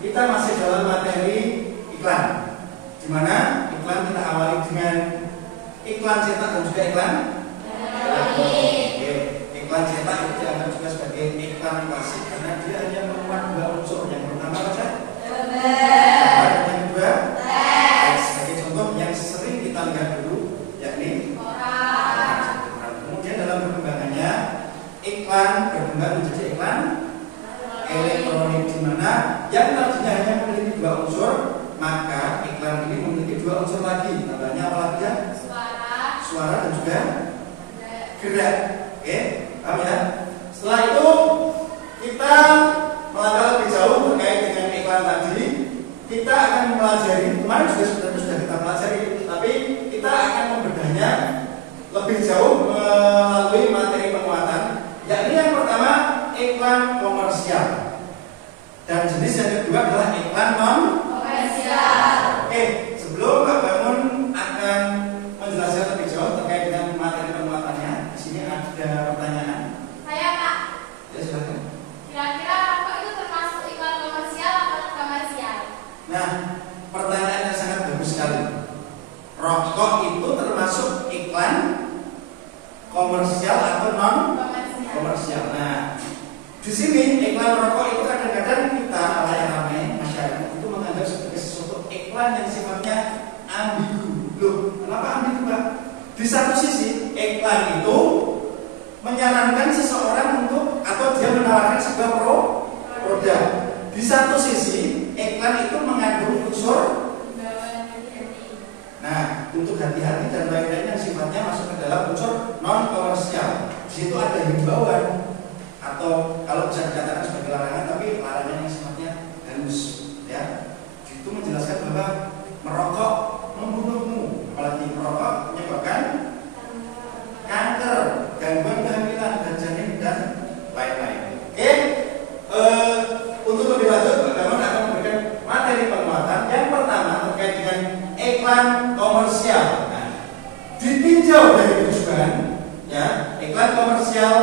kita masih dalam materi iklan. Di mana iklan kita awali dengan iklan cetak dan juga iklan elektronik. Iklan cetak itu dianggap juga sebagai iklan klasik karena dia hanya memuat dua unsur. Yang pertama apa saja? Gambar. Yang kedua teks. Sebagai contoh yang sering kita lihat dulu yakni koran. Kemudian dalam perkembangannya iklan berkembang menjadi iklan elektronik, di mana yang tadinya hanya memiliki dua unsur, maka iklan ini memiliki dua unsur lagi. Namanya apa lagi ya? Suara dan juga gerak. Oke, paham ya? Setelah itu kita melangkah lebih jauh terkait dengan iklan tadi. Kita akan mempelajari, kemarin sudah kita pelajari, tapi kita akan membedahnya lebih jauh melalui materi penguatan. Yakni yang pertama iklan komersial dan jenis yang kedua adalah iklan non komersial. Oke, sebelum Pak Bangun akan menjelaskan lebih jauh terkait dengan materi penguatannya, di sini ada pertanyaan. Saya Pak. Ya silakan. Kira-kira rokok itu termasuk iklan komersial atau non komersial? Nah, pertanyaan yang sangat bagus sekali. Rokok itu termasuk iklan komersial atau non komersial. Nah, di sini iklan rokok itu kadang-kadang kita ramai masyarakat itu menganggap sebagai sesuatu iklan yang sifatnya ambigu. Loh, kenapa ambigu, Pak? Di satu sisi iklan itu menyarankan seseorang untuk atau dia menawarkan sebuah produk. Di satu sisi iklan itu mengandung unsur untuk hati-hati dan lain-lain yang sifatnya masuk ke dalam unsur non komersial. Di situ ada himbauan atau kalau bisa dikatakan sebagai larangan, tapi larangan yang sifatnya halus, ya. Itu menjelaskan bahwa merokok membunuhmu, apalagi merokok menyebabkan kanker, gangguan kehamilan dan janin dan lain-lain. Oke, untuk lebih lanjut, bagaimana akan memberikan materi penguatan. Yang pertama terkait dengan iklan komersial. Nah, ditinjau dari tujuan, ya, iklan komersial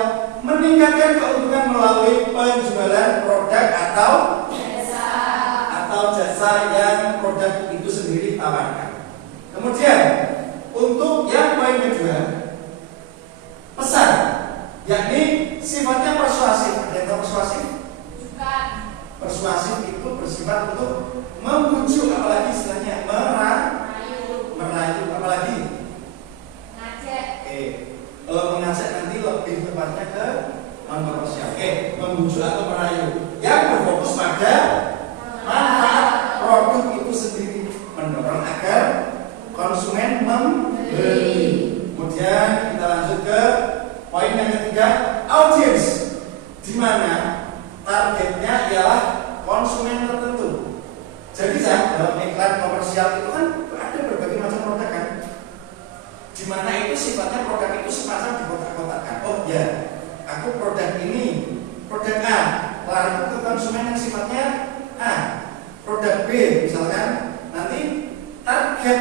meningkatkan keuntungan melalui penjualan produk atau jasa yang produk itu sendiri tawarkan. Kemudian untuk yang poin kedua, pesan, yakni sifatnya persuasif. Ada yang tahu persuasif? Persuasif itu bersifat untuk membujuk, apalagi istilahnya merayu, apalagi ngajak. Kalau mengajak nanti lebih tepatnya ke non komersial. Membujuk atau merayu yang berfokus pada manfaat produk itu sendiri, mendorong agar konsumen membeli. Kemudian kita lanjut ke poin yang ketiga, audiens, di mana targetnya ialah konsumen tertentu. Jadi dalam iklan komersial itu kan ada berbagai macam produk kan, di mana itu sifatnya produk itu semacam dikotak-kotakkan. Oh ya, aku produk ini, produk A, lari ke konsumen yang sifatnya A. Produk B misalkan, nanti target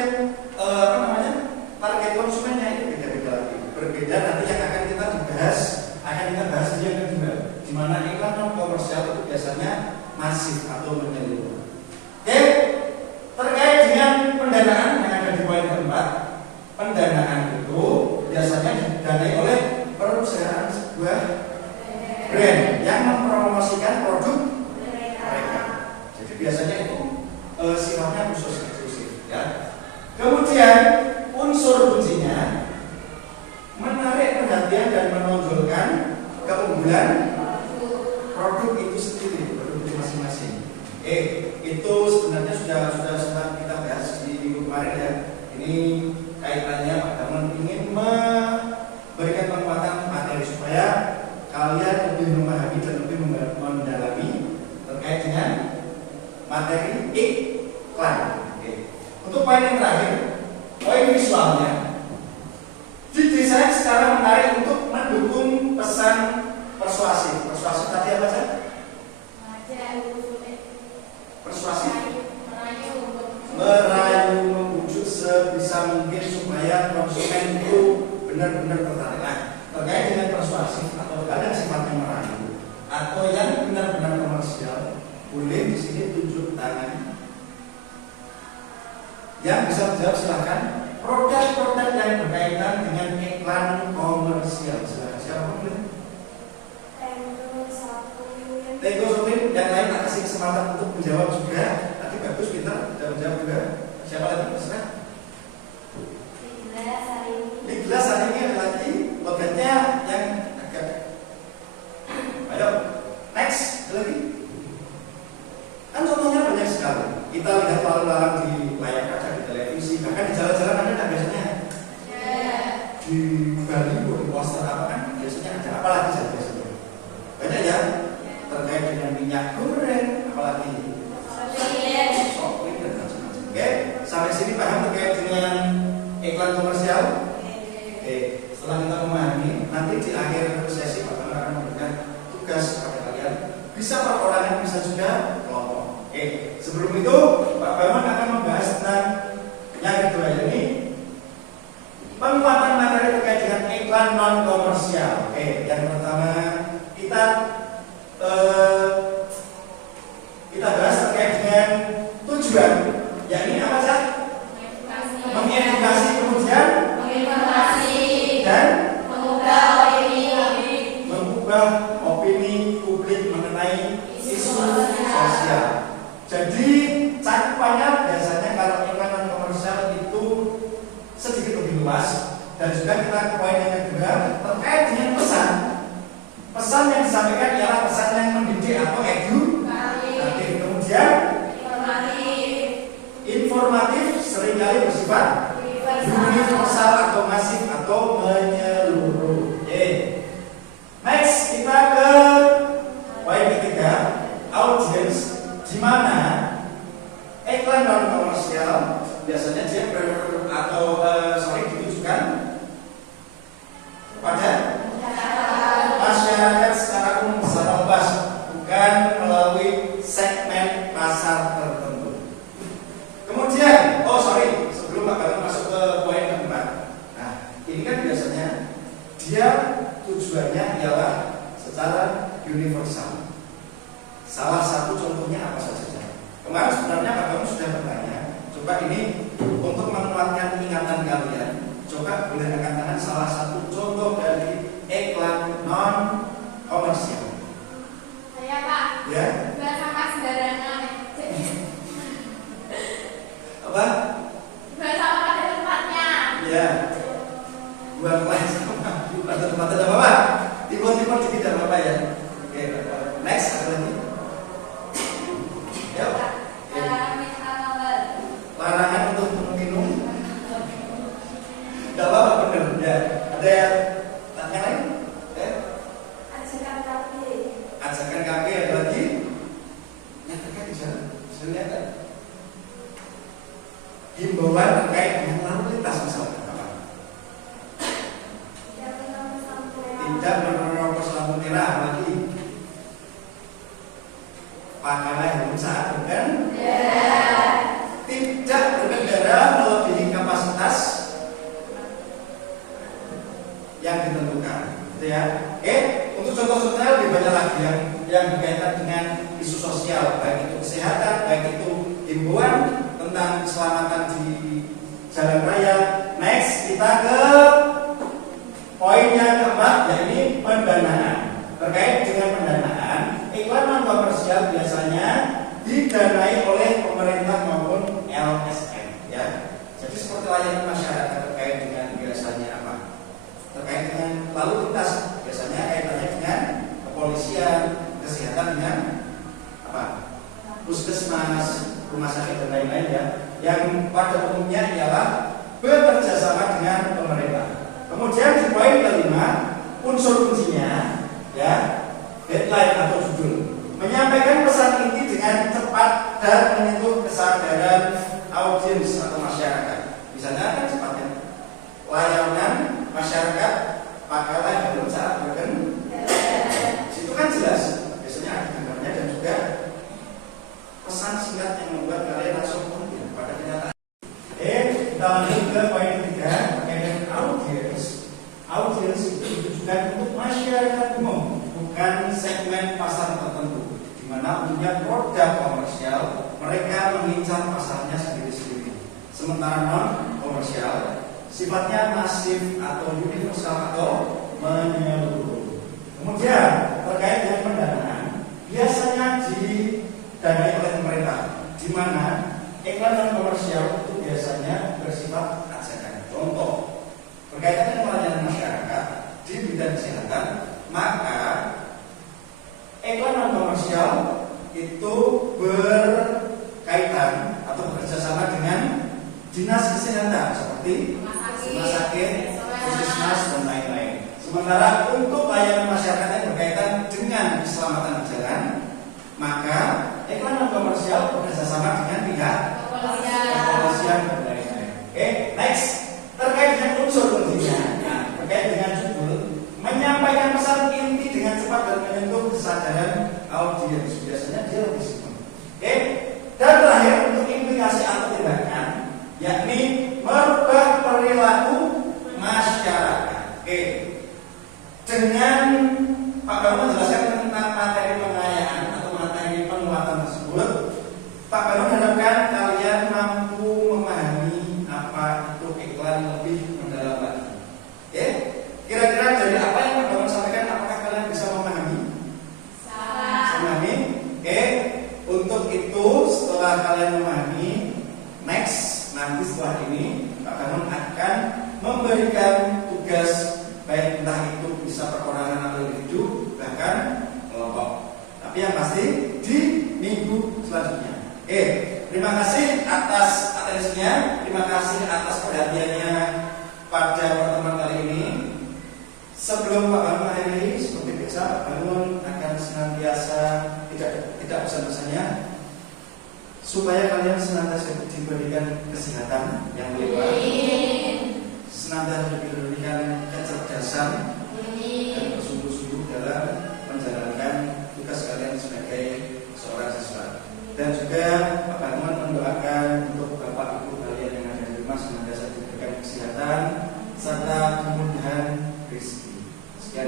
target konsumennya itu beda-beda lagi. Berbeda nanti yang akan kita bahas di yang kedua, di mana iklan non komersial itu biasanya masif atau menyeluruh. Oke, terkait dengan pendanaan yang ada di poin keempat, pendanaan itu biasanya didanai oleh perusahaan sebuah brand yang mempromosikan produk mereka. Jadi biasanya itu sifatnya khusus eksklusif, ya. Kemudian unsur kuncinya menarik perhatian dan menonjolkan keunggulan produk itu sendiri, produk itu masing-masing. Itu sebenarnya sudah kita bahas di minggu kemarin, ya. Ini kaitannya Pak Damon ingin memberikan penguatan materi supaya kalian lebih memahami dan lebih mendalami terkait dengan materi iklan. Untuk poin yang terakhir, poin visualnya, didesain secara menarik untuk mendukung pesan persuasif. Persuasif tadi apa saja? Persuasif, merayu, membujuk sebisa mungkin supaya konsumen itu benar-benar tertarik. Nah, terkait dengan persuasif atau hal yang sifatnya merayu atau yang benar-benar komersial, boleh di sini tunjuk Yang bisa menjawab silakan. Produk-produk yang berkaitan dengan iklan komersial. Silakan siapa boleh? Tego Sotin, yang lain tak kasih kesempatan untuk menjawab juga. Tadi bagus kita sudah menjawab juga. Siapa lagi? Terserah. Di gelas hari ini ada lagi logatnya yang agak. Ayo, next ada lagi. Kan contohnya banyak sekali. Kita lihat lalu lalang di layar kaca, di televisi, bahkan di jalan-jalan ada nggak biasanya? Di Bali, di poster apa kan biasanya ada apa lagi biasanya? Banyak ya. Terkait dengan minyak goreng, apalagi sopir dan macam-macam. Oke, sampai sini paham terkait dengan iklan komersial? Oke, setelah kita memahami, nanti di akhir sesi Pak Bambang akan memberikan tugas kepada kalian. Bisa perorangan, bisa juga kelompok. Oke, sebelum itu Pak Bambang akan membahas tentang yang kedua ini penguatan materi terkait dengan iklan non komersial. Oke, yang pertama kita bahas terkait dengan tujuan, yakni apa sih? Mengedukasi, kemudian dan mengubah opini publik mengenai isu sosial. Jadi cakupannya biasanya kalau iklan non komersial itu sedikit lebih luas, dan juga kita ke poin yang kedua terkait dengan pesan. Pesan yang disampaikan ialah pesan yang mendidik atau edukatif, kemudian informatif, seringkali bersifat universal atau masif atau menyeluruh. Next kita ke poin ketiga, audience, di mana iklan non komersial biasanya dia ditujukan kepada masyarakat secara umum, secara luas, bukan melalui segmen pasar tertentu. Kemudian, sebelum Pak Bambang masuk ke poin keempat, nah ini kan biasanya dia tujuannya ialah secara universal. Salah satu contohnya apa saja? Kemarin sebenarnya Pak Bambang sudah bertanya. Coba ini untuk menguatkan ingatan kalian, coba boleh angkat tangan salah satu contoh dari iklan non komersial. Saya Pak. Ya. Buat sampah sembarangan. Apa? Buat sampah pada tempatnya. Ya. Buat sampah pada tempatnya tidak apa-apa. Timbul-timbul tidak apa-apa ya. Oke. Next ada lagi. Yuk. Larangan untuk minum. Tidak apa-apa, benar. Ya. Ada yang tanya lain? Ajakan kami ada lagi. Yang terkait di sana, bisa lihat kan? Himbauan terkait dengan lalu lintas misalnya apa? Tidak menerobos lampu merah lagi. Pakailah helm saat berkendara. Tidak berkendara melebihi kapasitas yang ditentukan, gitu ya. Untuk contoh-contohnya lebih banyak lagi yang berkaitan dengan isu sosial, baik itu kesehatan, baik itu himbauan tentang keselamatan di jalan raya. Next kita ke poin yang keempat, yakni pendanaan. Terkait dengan pendanaan, iklan non komersial biasanya didanai oleh pemerintah maupun LSM, ya. Jadi seperti layanan masyarakat terkait dengan biasanya apa? Terkait dengan lalu lintas, biasanya kaitannya dengan kepolisian, kesehatan dengan apa? Puskesmas, rumah sakit dan lain-lain ya. Yang pada umumnya ialah bekerja sama dengan pemerintah. Kemudian di poin kelima, unsur kuncinya ya, headline atau judul. Menyampaikan pesan inti dengan cepat dan menyentuh kesadaran audiens atau masyarakat. Misalnya kan cepatnya layanan masyarakat pakailah helm saat berkendara. Itu kan jelas. Biasanya ada gambarnya dan juga pesan singkat yang membuat kalian langsung mungkin pada kenyataan. Kita lanjut ke poin ketiga terkait dengan audiens. Audiens itu ditujukan untuk masyarakat umum, bukan segmen pasar tertentu, di mana punya produk komersial mereka mengincar pasarnya sendiri-sendiri. Sementara non komersial sifatnya masif atau universal atau menyeluruh. Kemudian terkait dengan pendanaan, biasanya didanai oleh pemerintah, di mana iklan non komersial itu biasanya bersifat ajakan. Contoh, berkaitan dengan pelayanan masyarakat di bidang kesehatan, maka iklan non komersial itu berkaitan atau bekerjasama dengan dinas kesehatan seperti rumah sakit, puskesmas dan lain-lain. Sementara untuk layanan masyarakat yang berkaitan dengan keselamatan berjalan, maka iklan non komersial bekerjasama dengan pihak kepolisian dan lain-lain. Oke, next, terkait dengan unsur kuncinya, terkait dengan judul, menyampaikan pesan inti dengan cepat dan menyentuh kesadaran audiens. Biasanya dia lebih simpel. Oke, dan terakhir untuk implikasi atau tindakan, yakni merubah perilaku masyarakat. Oke, dengan Pak Bambang menjelaskan tentang materi pengayaan atau materi penguatan tersebut, Pak Bambang harapkan kalian mampu memahami apa itu iklan lebih mendalam lagi. Oke, kira-kira dari apa yang Pak Bambang sampaikan, apakah kalian bisa memahami? Memahami? Oke, untuk itu setelah kalian memahami, next, nanti setelah ini Pak Bambang akan memberikan tugas, baik entah itu bisa perorangan atau individu, bahkan kelompok. Tapi yang pasti di minggu selanjutnya. Terima kasih atas atensinya, terima kasih atas perhatiannya pada pertemuan kali ini. Sebelum Pak Bambang mengakhiri, seperti biasa, Pak Bambang akan senantiasa tidak pesan-pesannya supaya kalian senantiasa diberikan kesehatan yang melimpah, senantiasa diberikan kecerdasan dan bersungguh-sungguh dalam menjalankan tugas kalian sebagai seorang siswa. Dan juga Pak Bambang mendoakan untuk Bapak Ibu kalian yang ada di rumah senantiasa diberikan kesehatan serta kemudahan rezeki. Sekian.